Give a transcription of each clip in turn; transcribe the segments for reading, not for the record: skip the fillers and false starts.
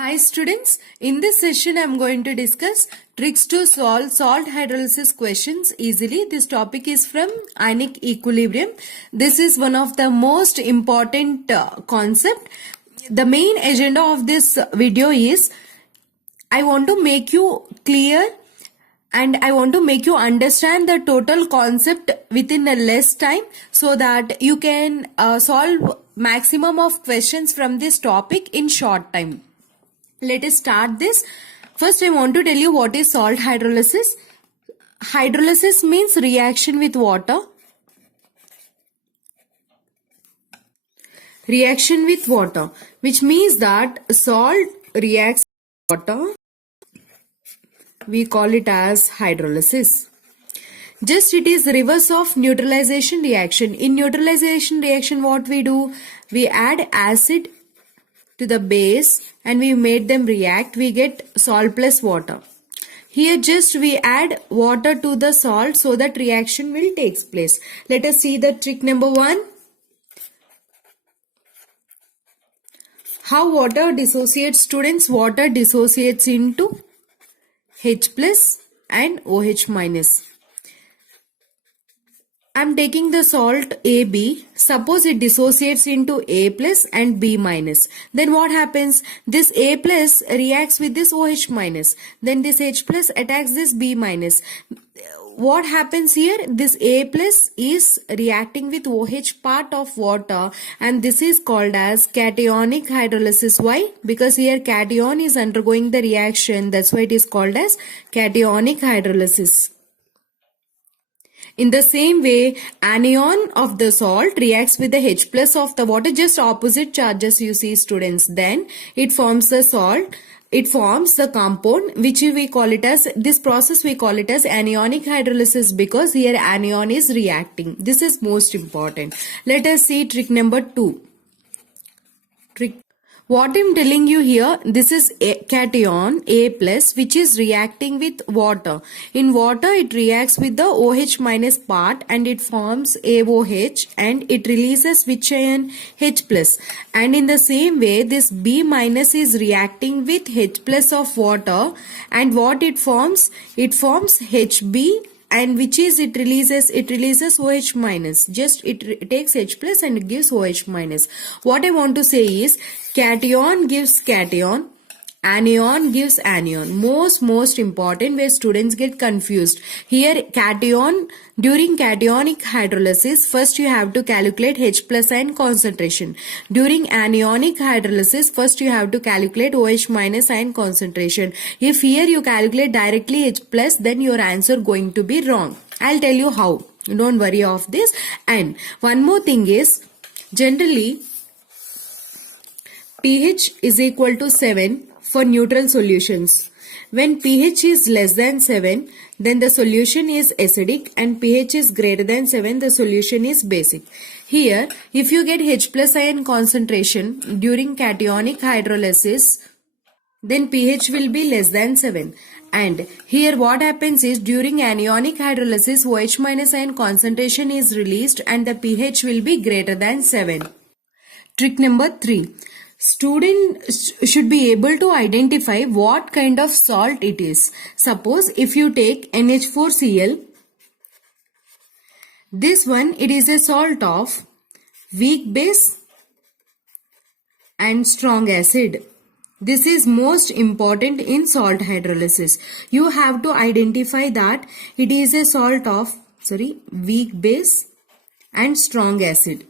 Hi students, in this session I am going to discuss tricks to solve salt hydrolysis questions easily. This topic is from ionic equilibrium. This is one of the most important concept. The main agenda of this video is I want to make you clear and I want to make you understand the total concept within a less time so that you can solve maximum of questions from this topic in short time. Let us start this. First, I want to tell you what is salt hydrolysis. Hydrolysis means reaction with water. Reaction with water, which means that salt reacts with water. We call it as hydrolysis. Just it is reverse of neutralization reaction. In neutralization reaction, what we do? We add acid to the base and we made them react. We get salt plus water. Here just we add water to the salt so that reaction will take place. Let us see the trick number 1. How water dissociates, students? Water dissociates into H plus and OH minus. I am taking the salt AB. Suppose it dissociates into A plus and B minus. Then what happens? This A plus reacts with this OH minus. Then this H plus attacks this B minus. What happens here? This A plus is reacting with OH part of water and this is called as cationic hydrolysis. Why? Because here cation is undergoing the reaction. That's why it is called as cationic hydrolysis. In the same way, anion of the salt reacts with the H plus of the water, just opposite charges you see, students. Then it forms the salt, it forms the compound which we call it as, this process we call it as anionic hydrolysis because here anion is reacting. This is most important. Let us see trick number 2. What I am telling you here, this is a cation A plus which is reacting with water. In water it reacts with the OH minus part and it forms AOH and it releases which ion? H plus. And in the same way this B minus is reacting with H plus of water and what it forms? It forms HB and which is it releases OH minus. Just it takes H plus and it gives OH minus. What I want to say is cation gives cation, anion gives anion. Most important where students get confused. Here cation, during cationic hydrolysis first you have to calculate H plus ion concentration. During anionic hydrolysis first you have to calculate OH minus ion concentration. If here you calculate directly H plus then your answer going to be wrong. I'll tell you how. Don't worry of this. And one more thing is generally pH is equal to 7 for neutral solutions. When pH is less than 7, then the solution is acidic and pH is greater than 7, the solution is basic. Here, if you get H plus ion concentration during cationic hydrolysis, then pH will be less than 7. And here what happens is during anionic hydrolysis, OH minus ion concentration is released and the pH will be greater than 7. Trick number 3. Students should be able to identify what kind of salt it is. Suppose if you take NH4Cl, this one it is a salt of weak base and strong acid. This is most important in salt hydrolysis. You have to identify that it is a salt of weak base and strong acid.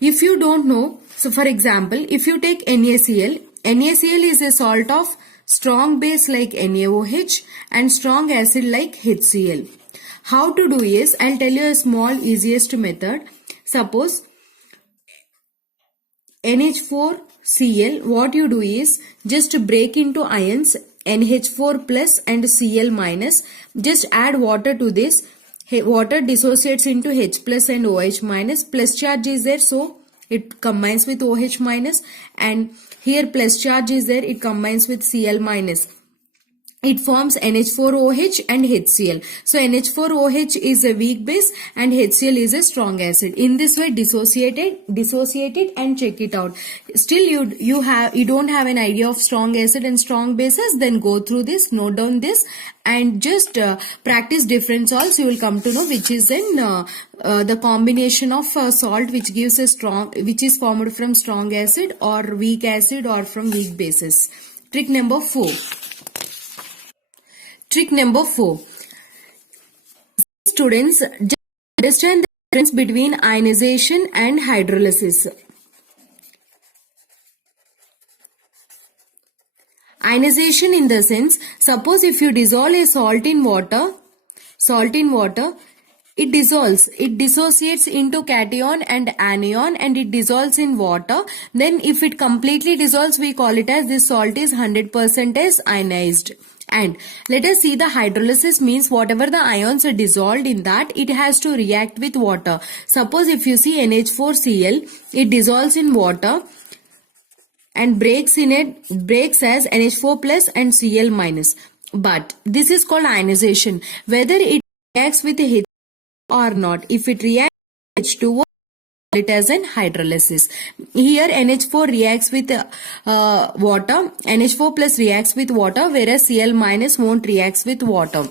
If you don't know, so for example, if you take NaCl, NaCl is a salt of strong base like NaOH and strong acid like HCl. How to do is, I'll tell you a small easiest method. Suppose NH4Cl, what you do is just break into ions NH4 plus and Cl minus. Just add water to this. Water dissociates into H plus and OH minus. Plus charge is there, so it combines with OH minus, and here plus charge is there, it combines with Cl minus. it forms NH4OH and HCl. So NH4OH is a weak base and HCl is a strong acid. In this way, dissociate it and check it out. Still you don't have an idea of strong acid and strong bases, then go through this, note down this, and just practice different salts. You will come to know which is in the combination of salt which gives a strong, which is formed from strong acid or weak acid or from weak bases. Trick number 4. Trick number 4. Students, just understand the difference between ionization and hydrolysis. Ionization in the sense, suppose if you dissolve a salt in water, it dissolves, it dissociates into cation and anion and it dissolves in water. Then if it completely dissolves, we call it as this salt is 100% ionized. And let us see the hydrolysis means whatever the ions are dissolved in that, it has to react with water. Suppose if you see NH4Cl, it dissolves in water and breaks as NH4 plus and Cl minus. But this is called ionization. Whether it reacts with H or not, if it reacts with H2O, it as an hydrolysis. Here NH4 reacts with water, NH4 plus reacts with water, whereas Cl minus won't reacts with water.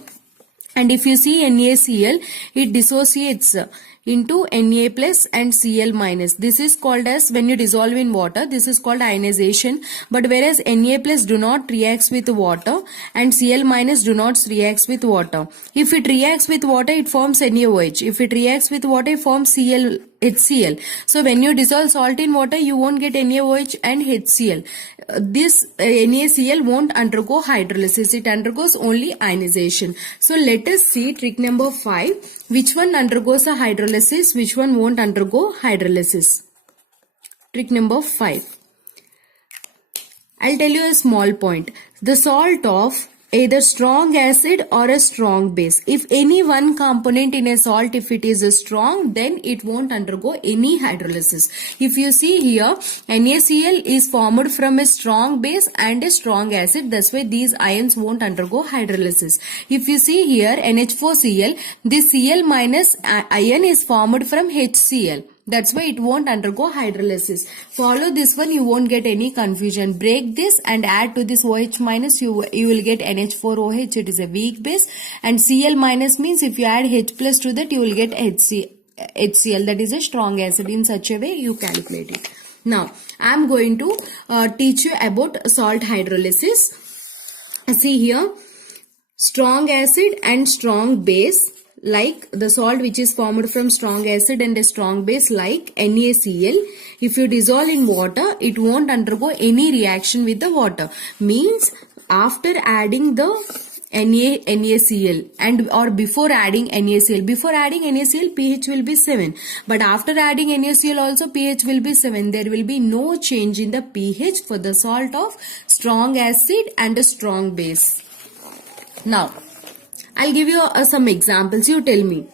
And if you see NaCl, it dissociates into Na plus and Cl minus. This is called as, when you dissolve in water, this is called ionization. But whereas Na plus do not reacts with water and Cl minus do not reacts with water. If it reacts with water, it forms NaOH. If it reacts with water, it forms HCl. So when you dissolve salt in water, you won't get NaOH and HCl. This NaCl won't undergo hydrolysis. It undergoes only ionization. So let us see trick number 5. Which one undergoes a hydrolysis? Which one won't undergo hydrolysis? Trick number 5. I'll tell you a small point. The salt of either strong acid or a strong base. If any one component in a salt, if it is a strong, then it won't undergo any hydrolysis. If you see here, NaCl is formed from a strong base and a strong acid. That's why these ions won't undergo hydrolysis. If you see here, NH4Cl, this Cl minus ion is formed from HCl. That's why it won't undergo hydrolysis. Follow this one, you won't get any confusion. Break this and add to this OH minus, you will get NH4OH. It is a weak base. And Cl minus means if you add H plus to that, you will get HCl. That is a strong acid. In such a way, you calculate it. Now, I am going to teach you about salt hydrolysis. See here, strong acid and strong base. Like the salt which is formed from strong acid and a strong base like NaCl, if you dissolve in water, it won't undergo any reaction with the water. Means after adding the NaCl and or before adding NaCl. Before adding NaCl, pH will be 7. But after adding NaCl also pH will be 7. There will be no change in the pH for the salt of strong acid and a strong base. Now, I'll give you some examples. You tell me.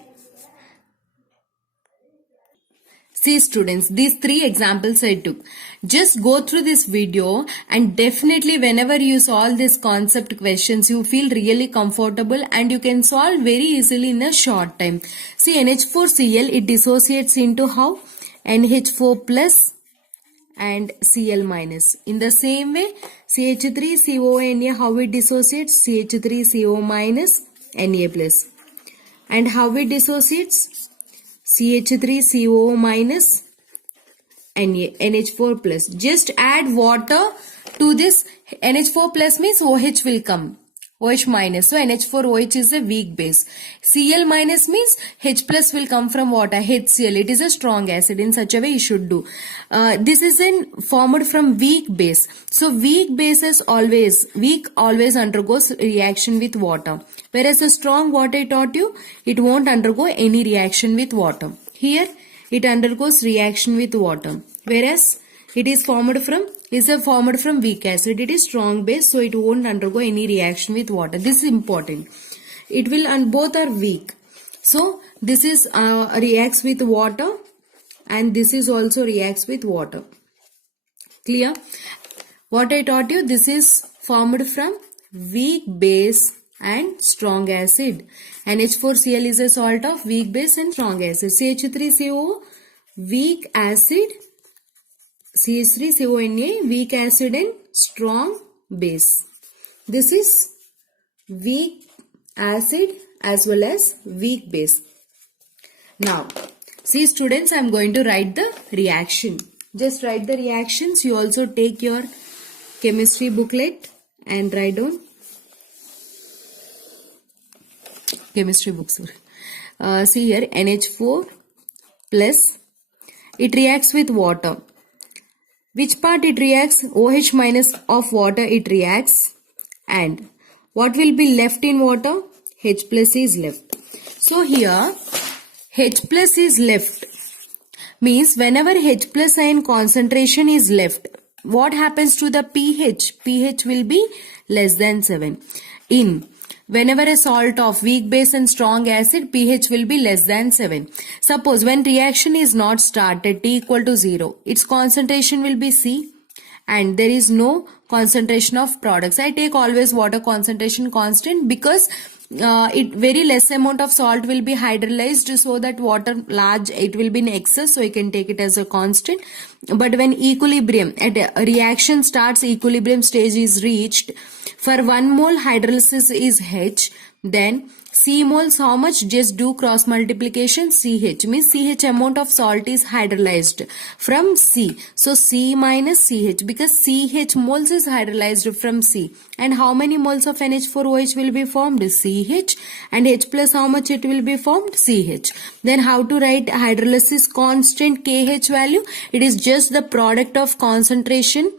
See students, these 3 examples I took. Just go through this video and definitely whenever you solve this concept questions, you feel really comfortable and you can solve very easily in a short time. See NH4Cl, it dissociates into how? NH4 plus and Cl minus. In the same way, CH3CONa, how it dissociates? CH3CO minus Na plus. And how it dissociates? CH3CO minus NH4 plus. Just add water to this. NH4 plus means OH will come. OH minus. So NH4OH is a weak base. Cl minus means H plus will come from water. HCl. It is a strong acid. In such a way you should do. This is formed from weak base. So weak bases always undergoes reaction with water. Whereas a strong water I taught you, it won't undergo any reaction with water. Here it undergoes reaction with water. Whereas it is formed from weak acid. It is strong base, so it won't undergo any reaction with water. This is important. It will, and both are weak. So this is reacts with water and this is also reacts with water. Clear? What I taught you, this is formed from weak base and strong acid. NH4Cl is a salt of weak base and strong acid. CH3CO, weak acid. CH3CONa, weak acid and strong base. This is weak acid as well as weak base. Now, see students, I am going to write the reaction. Just write the reactions. You also take your chemistry booklet and write down chemistry books. See here, NH4 plus, it reacts with water. Which part it reacts? OH minus of water it reacts, and what will be left in water? H plus is left. So here H plus is left means whenever H plus ion concentration is left, what happens to the pH? pH will be less than 7. Whenever a salt of weak base and strong acid, pH will be less than 7. Suppose when reaction is not started, T equal to 0, its concentration will be C and there is no concentration of products. I take always water concentration constant because very less amount of salt will be hydrolyzed, so that water large, it will be in excess, so you can take it as a constant. But when equilibrium, at a reaction starts, equilibrium stage is reached, for 1 mole hydrolysis is H, then C moles how much? Just do cross multiplication, CH means CH amount of salt is hydrolyzed from C. So C minus CH, because CH moles is hydrolyzed from C. And how many moles of NH4OH will be formed? CH, and H plus how much it will be formed? CH. Then how to write hydrolysis constant KH value? It is just the product of concentration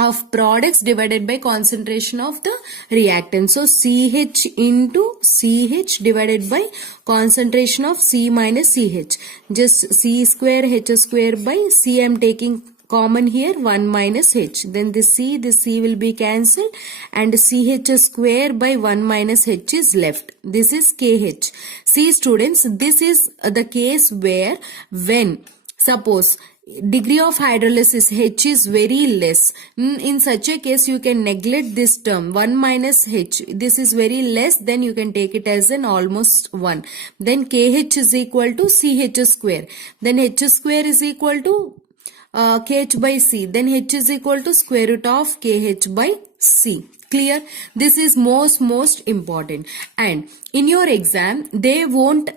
of products divided by concentration of the reactant. So CH into CH divided by concentration of C minus CH. Just C square H square by C I am taking common here, 1 minus H. Then this C will be cancelled and CH square by 1 minus H is left. This is KH. See students, this is the case where when suppose degree of hydrolysis H is very less. In such a case, you can neglect this term 1 minus H. This is very less, then you can take it as an almost 1. Then KH is equal to CH square. Then H square is equal to KH by C. Then H is equal to square root of KH by C. Clear? This is most important. And in your exam, they won't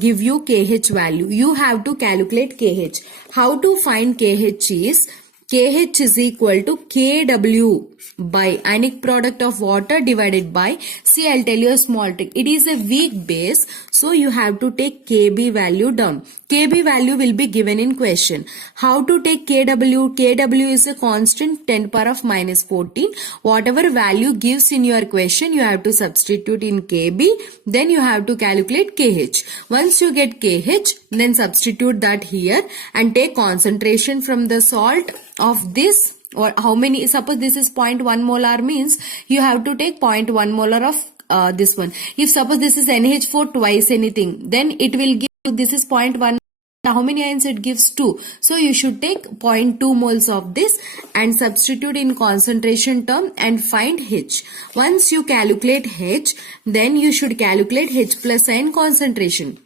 give you KH value. You have to calculate KH. How to find KH is, KH is equal to KW by ionic product of water divided by, see I'll tell you a small trick. It is a weak base, so you have to take KB value down. KB value will be given in question. How to take KW? KW is a constant 10 power of minus 14. Whatever value gives in your question, you have to substitute in KB. Then you have to calculate KH. Once you get KH, then substitute that here and take concentration from the salt of this, or how many, suppose this is 0.1 molar means you have to take 0.1 molar of this one. If suppose this is NH4 twice anything, then it will give you, this is 0.1. How many ions it gives? 2. So you should take 0.2 moles of this and substitute in concentration term and find H. Once you calculate H, then you should calculate H plus ion concentration.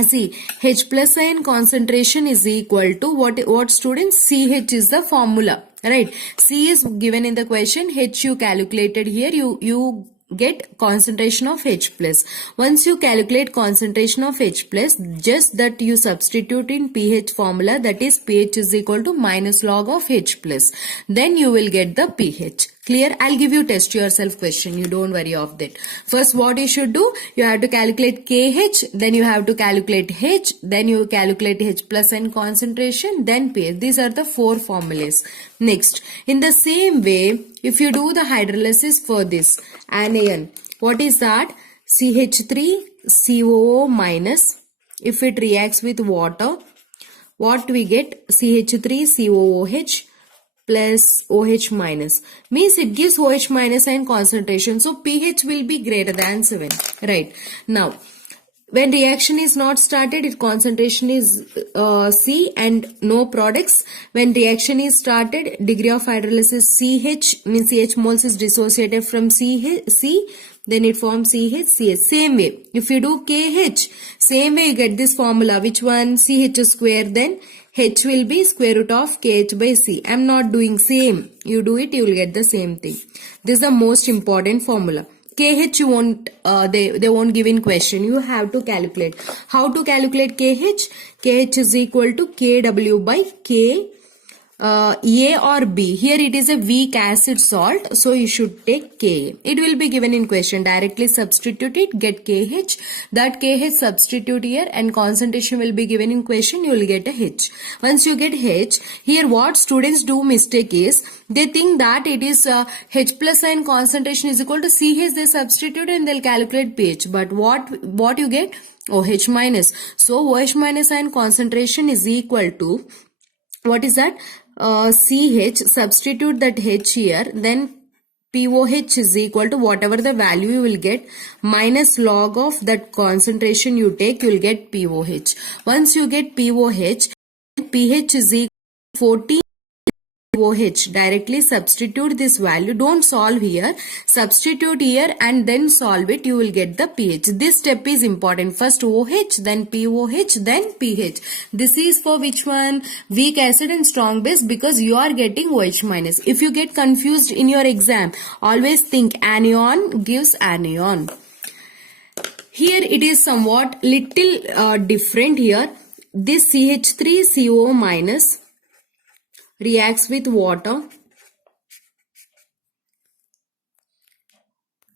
See, H plus ion concentration is equal to what students? CH is the formula, right? C is given in the question, H you calculated here, you get concentration of H plus. Once you calculate concentration of H plus, just that you substitute in pH formula, that is pH is equal to minus log of H plus. Then you will get the pH. Clear? I'll give you test yourself question. You don't worry of that. First, what you should do? You have to calculate KH, then you have to calculate H, then you calculate H plus and concentration, then pH. These are the 4 formulas. Next, in the same way, if you do the hydrolysis for this anion, what is that? CH3COO minus. If it reacts with water, what we get? CH3COOH plus OH minus, means it gives OH minus ion concentration. So pH will be greater than 7. Right. Now, When reaction is not started, its concentration is C and no products. When reaction is started, degree of hydrolysis CH means CH moles is dissociated from C, then it forms CH. Same way, if you do KH, same way you get this formula. Which one? CH square, then H will be square root of KH by C. I am not doing same. You do it, you will get the same thing. This is the most important formula. KH you won't, they won't give in question. You have to calculate. How to calculate KH? KH is equal to KW by K, A or B. Here it is a weak acid salt, so you should take Ka. It will be given in question. Directly substitute it, get KH. That KH substitute here and concentration will be given in question. You will get a H. Once you get H, here what students do mistake is, they think that it is H plus ion concentration is equal to CH. They substitute and they'll calculate pH. But what you get? OH minus. So OH minus ion concentration is equal to, what is that? CH, substitute that H here, then POH is equal to whatever the value you will get minus log of that concentration you take, you will get POH. Once you get POH, pH is equal to 14 OH. Directly substitute this value. Don't solve here. Substitute here and then solve it. You will get the pH. This step is important. First OH, then POH, then pH. This is for which one? Weak acid and strong base, because you are getting OH minus. If you get confused in your exam, always think anion gives anion. Here it is somewhat little different here. This CH3CO minus reacts with water.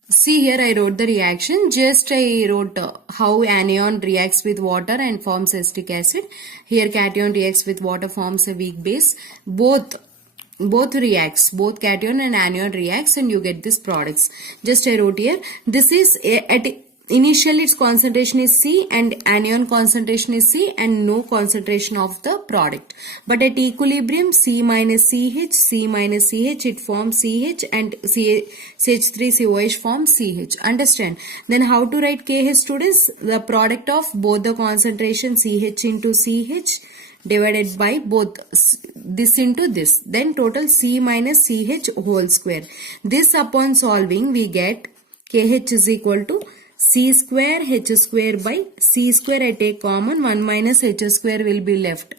See here I wrote the reaction. Just I wrote how anion reacts with water and forms acetic acid. Here cation reacts with water, forms a weak base. Both reacts, both cation and anion reacts, and you get these products. Just I wrote here. This is at initially its concentration is C and anion concentration is C and no concentration of the product. But at equilibrium, C minus CH, it forms CH and CH3COH forms CH. Understand? Then how to write KH, students? The product of both the concentration CH into CH divided by both this into this. Then total C minus CH whole square. This upon solving we get KH is equal to C square H square by C square. I take common, 1 minus H square will be left.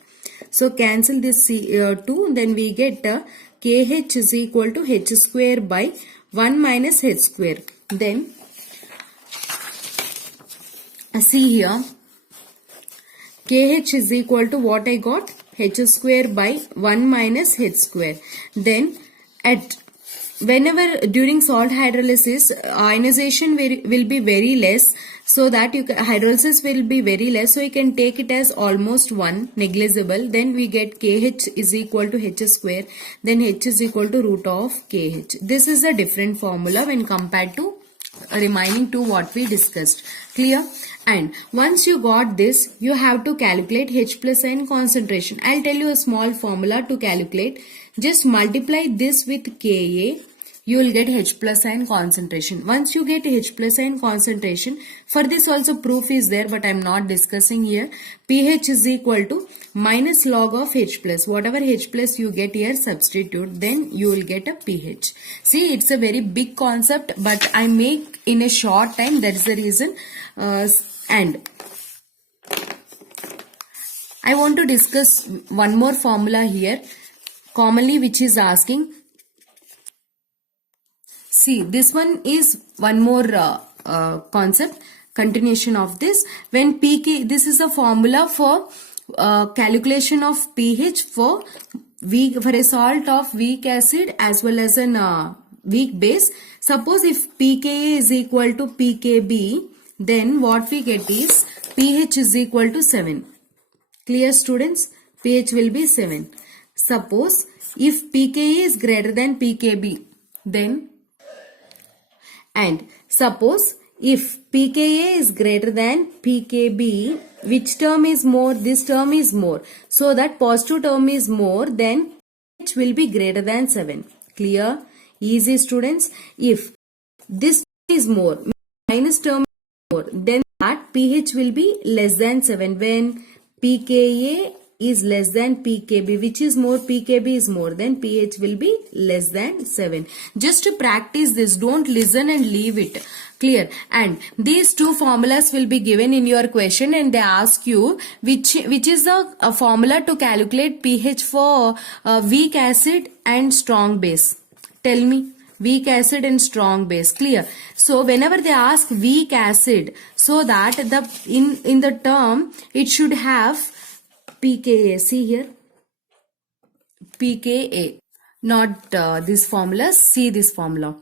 So cancel this 2, then we get KH is equal to H square by 1 minus H square. Then see here, KH is equal to what I got? H square by 1 minus H square. Then at whenever during salt hydrolysis, ionization will be very less, so that hydrolysis will be very less, so you can take it as almost 1, negligible. Then we get KH is equal to H square, then H is equal to root of KH. This is a different formula when compared to remaining to what we discussed. Clear? And once you got this, you have to calculate H plus ion concentration. I'll tell you a small formula to calculate. Just multiply this with Ka. You will get H plus ion concentration. Once you get H plus ion concentration, for this also proof is there, but I am not discussing here. pH is equal to minus log of H plus. Whatever H plus you get here, substitute, then you will get a pH. See, it's a very big concept, but I make in a short time. That is the reason. And I want to discuss one more formula here, commonly which is asking. See, this one is one more concept, continuation of this. When pK, this is a formula for calculation of pH for a salt of weak acid as well as an weak base. Suppose if pKa is equal to pKb, then what we get is pH is equal to 7. Clear, students? pH will be 7. Suppose if pKa is greater than pKb, then, and suppose if pKa is greater than pKb, which term is more? This term is more. So that positive term is more, then pH will be greater than 7. Clear? Easy, students. If this is more, minus term is more, then that pH will be less than 7 when pKa is less than pKb. Which is more? pKb is more, then pH will be less than 7. Just to practice this, don't listen and leave it. Clear? And these two formulas will be given in your question, and they ask you which is the formula to calculate pH for weak acid and strong base. Tell me. Weak acid and strong base. Clear? So whenever they ask weak acid, so that the in the term it should have pKa. See here, pKa, not this formula. See this formula.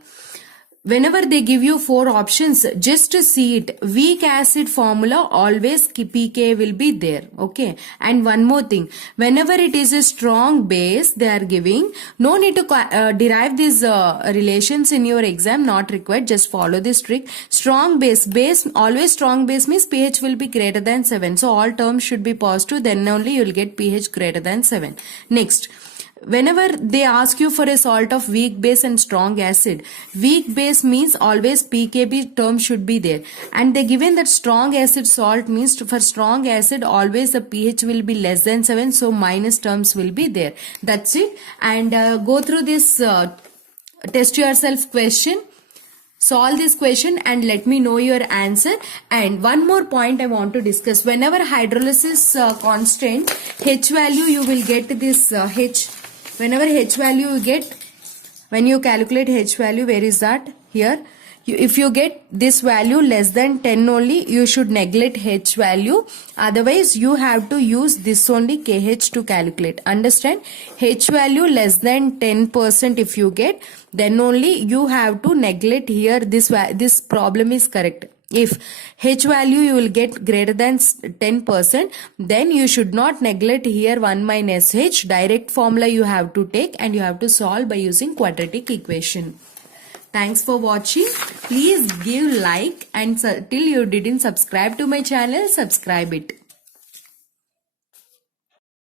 Whenever they give you 4 options, just to see it, weak acid formula always pK will be there. Okay. And one more thing, whenever it is a strong base they are giving, no need to derive these relations in your exam, not required. Just follow this trick. Strong base, always strong base means pH will be greater than 7. So all terms should be positive, then only you will get pH greater than 7. Next, whenever they ask you for a salt of weak base and strong acid, weak base means always pKb term should be there, and they given that strong acid salt means for strong acid always the pH will be less than 7, so minus terms will be there. That's it. And go through this test yourself question. Solve this question and let me know your answer. And one more point I want to discuss. Whenever hydrolysis constant H value, you will get this H. Whenever H value you get, when you calculate H value, where is that? Here. If you get this value less than 10 only, you should neglect H value. Otherwise, you have to use this only KH to calculate. Understand? H value less than 10% if you get, then only you have to neglect here. This problem is correct. If H value you will get greater than 10%, then you should not neglect here 1 minus H. Direct formula you have to take and you have to solve by using quadratic equation. Thanks for watching. Please give like, and till you didn't subscribe to my channel, subscribe it.